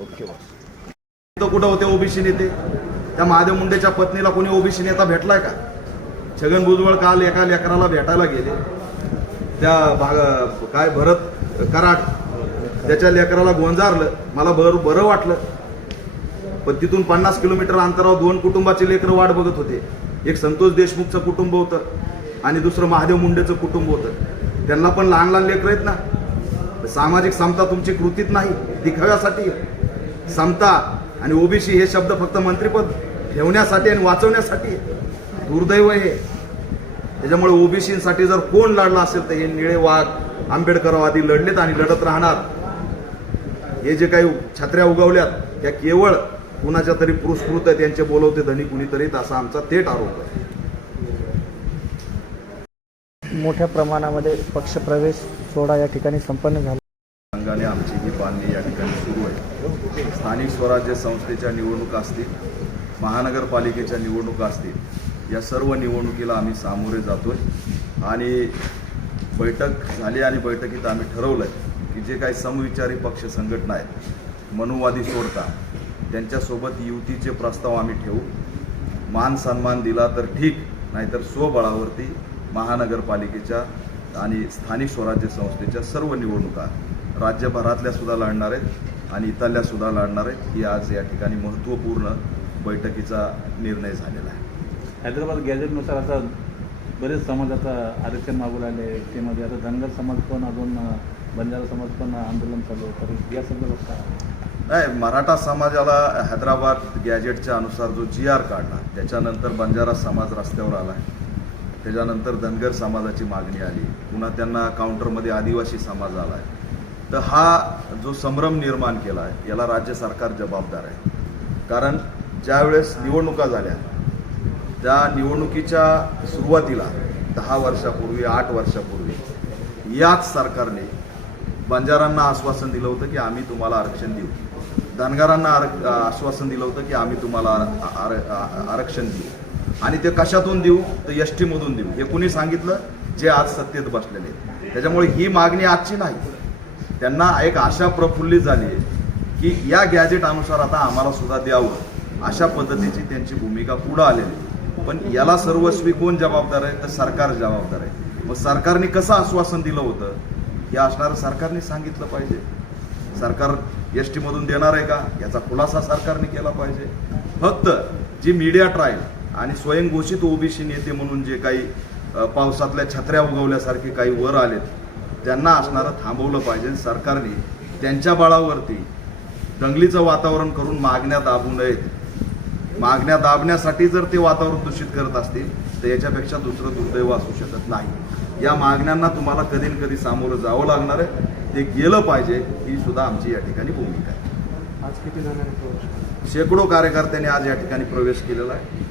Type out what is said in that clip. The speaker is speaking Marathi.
तो कुठं होते ओबीसी नेते? त्या महादेव मुंडेच्या पत्नीला कोणी ओबीसी नेता भेटलाय का? छगन भुजबळ काल एका लेकराला भेटायला गेले. त्या भाग काय भरत कराड त्याच्या लेकराला गोंजारलं. मला बर बरं वाटलं. पण तिथून पन्नास किलोमीटर अंतरावर दोन कुटुंबाचे लेकरं वाट बघत होते. एक संतोष देशमुखचं कुटुंब होतं आणि दुसरं महादेव मुंडेचं कुटुंब होतं. त्यांना पण लहान लहान लेकरं आहेत ना. सामाजिक समता तुमची कृतीत नाही दिखाव्यासाठी. आहे. समता आणि ओबीसी हे शब्द फक्त मंत्रिपद ठेवण्यासाठी आणि वाचवण्यासाठी दुर्दैव हे त्याच्यामुळे ओबीसीसाठी जर कोण लढला असेल तर हे निळे वाघ आंबेडकरवादी लढलेत आणि लढत राहणार. हे जे काही छत्र्या उगवल्यात त्या केवळ कुणाच्या तरी पुरस्कृत आहेत त्यांचे बोलवते धनी कुणीतरी असा आमचा थेट आरोप आहे. मोठ्या प्रमाणामध्ये पक्षप्रवेश सोहळा या ठिकाणी संपन्न झाला. संघाने आमची ही बांधणी या ठिकाणी सुरू आहे. स्थानिक स्वराज्य संस्थेच्या निवडणुका असतील महानगरपालिकेच्या निवडणुका असतील या सर्व निवडणुकीला आम्ही सामोरे जातो आहे आणि बैठक झाली आणि बैठकीत आम्ही ठरवलं आहे की जे काही समविचारी पक्ष संघटना आहेत मनुवादी सोडता त्यांच्यासोबत युतीचे प्रस्ताव आम्ही ठेवू. मान सन्मान दिला तर ठीक नाहीतर स्वबळावरती महानगरपालिकेच्या आणि स्थानिक स्वराज्य संस्थेच्या सर्व निवडणुका राज्यभरातल्या सुद्धा लढणार आहेत आणि इथल्या सुद्धा लढणार आहेत. ही आज या ठिकाणी महत्त्वपूर्ण बैठकीचा निर्णय झालेला आहे. हैदराबाद गॅजेटनुसार आता बरेच समाज आता आरक्षण मागू लागले त्यामध्ये आता धनगर समाज पण अजून बंजारा समाज पण आंदोलन चालू आहे. तर या संदर्भात काय? नाही मराठा समाजाला हैदराबाद गॅजेटच्या अनुसार जो जी आर काढला त्याच्यानंतर बंजारा समाज रस्त्यावर आला त्याच्यानंतर धनगर समाजाची मागणी आली. पुन्हा त्यांना काउंटरमध्ये आदिवासी समाज आला आहे. तर हा जो संभ्रम निर्माण केला आहे याला राज्य सरकार जबाबदार आहे. कारण ज्यावेळेस निवडणुका झाल्या त्या निवडणुकीच्या सुरुवातीला दहा वर्षापूर्वी आठ वर्षापूर्वी याच सरकारने बंजारांना आश्वासन दिलं होतं की आम्ही तुम्हाला आरक्षण देऊ. धनगरांना आर आश्वासन दिलं होतं की आम्ही तुम्हाला आर- आर- आरक्षण देऊ. आणि ते कशातून देऊ? तर एस टीमधून देऊ. हे कुणी सांगितलं? जे आज सत्तेत बसलेले आहेत. त्याच्यामुळे ही मागणी आजची नाही. त्यांना एक आशा प्रफुल्लित झाली आहे की या गॅजेट अनुसार आता आम्हाला सुद्धा द्यावं. अशा पद्धतीची त्यांची भूमिका पुढं आलेली पण याला सर्वस्वी कोण जबाबदार आहे? तर सरकार जबाबदार आहे. मग सरकारने कसं आश्वासन दिलं होतं? हे असणारं सरकारने सांगितलं पाहिजे. सरकार एस टीमधून देणार आहे का? याचा खुलासा सरकारने केला पाहिजे. फक्त जी मीडिया ट्रायल आणि स्वयंघोषित ओबीसी नेते म्हणून जे काही पावसातल्या छत्र्या उगवल्यासारखे काही वर आलेत त्यांना असणारं थांबवलं पाहिजे सरकारने त्यांच्या बळावरती दंगलीचं वातावरण करून मागण्या दाबू नयेत. मागण्या दाबण्यासाठी जर ते वातावरण दूषित करत असतील तर याच्यापेक्षा दुसरं दुर्दैव असू शकत नाही. या मागण्यांना तुम्हाला कधी न कधी सामोरं जावं लागणार आहे. ते गेलं पाहिजे ही सुद्धा आमची या ठिकाणी भूमिका आहे. आज किती शेकडो कार्यकर्त्यांनी आज या ठिकाणी प्रवेश केलेला आहे.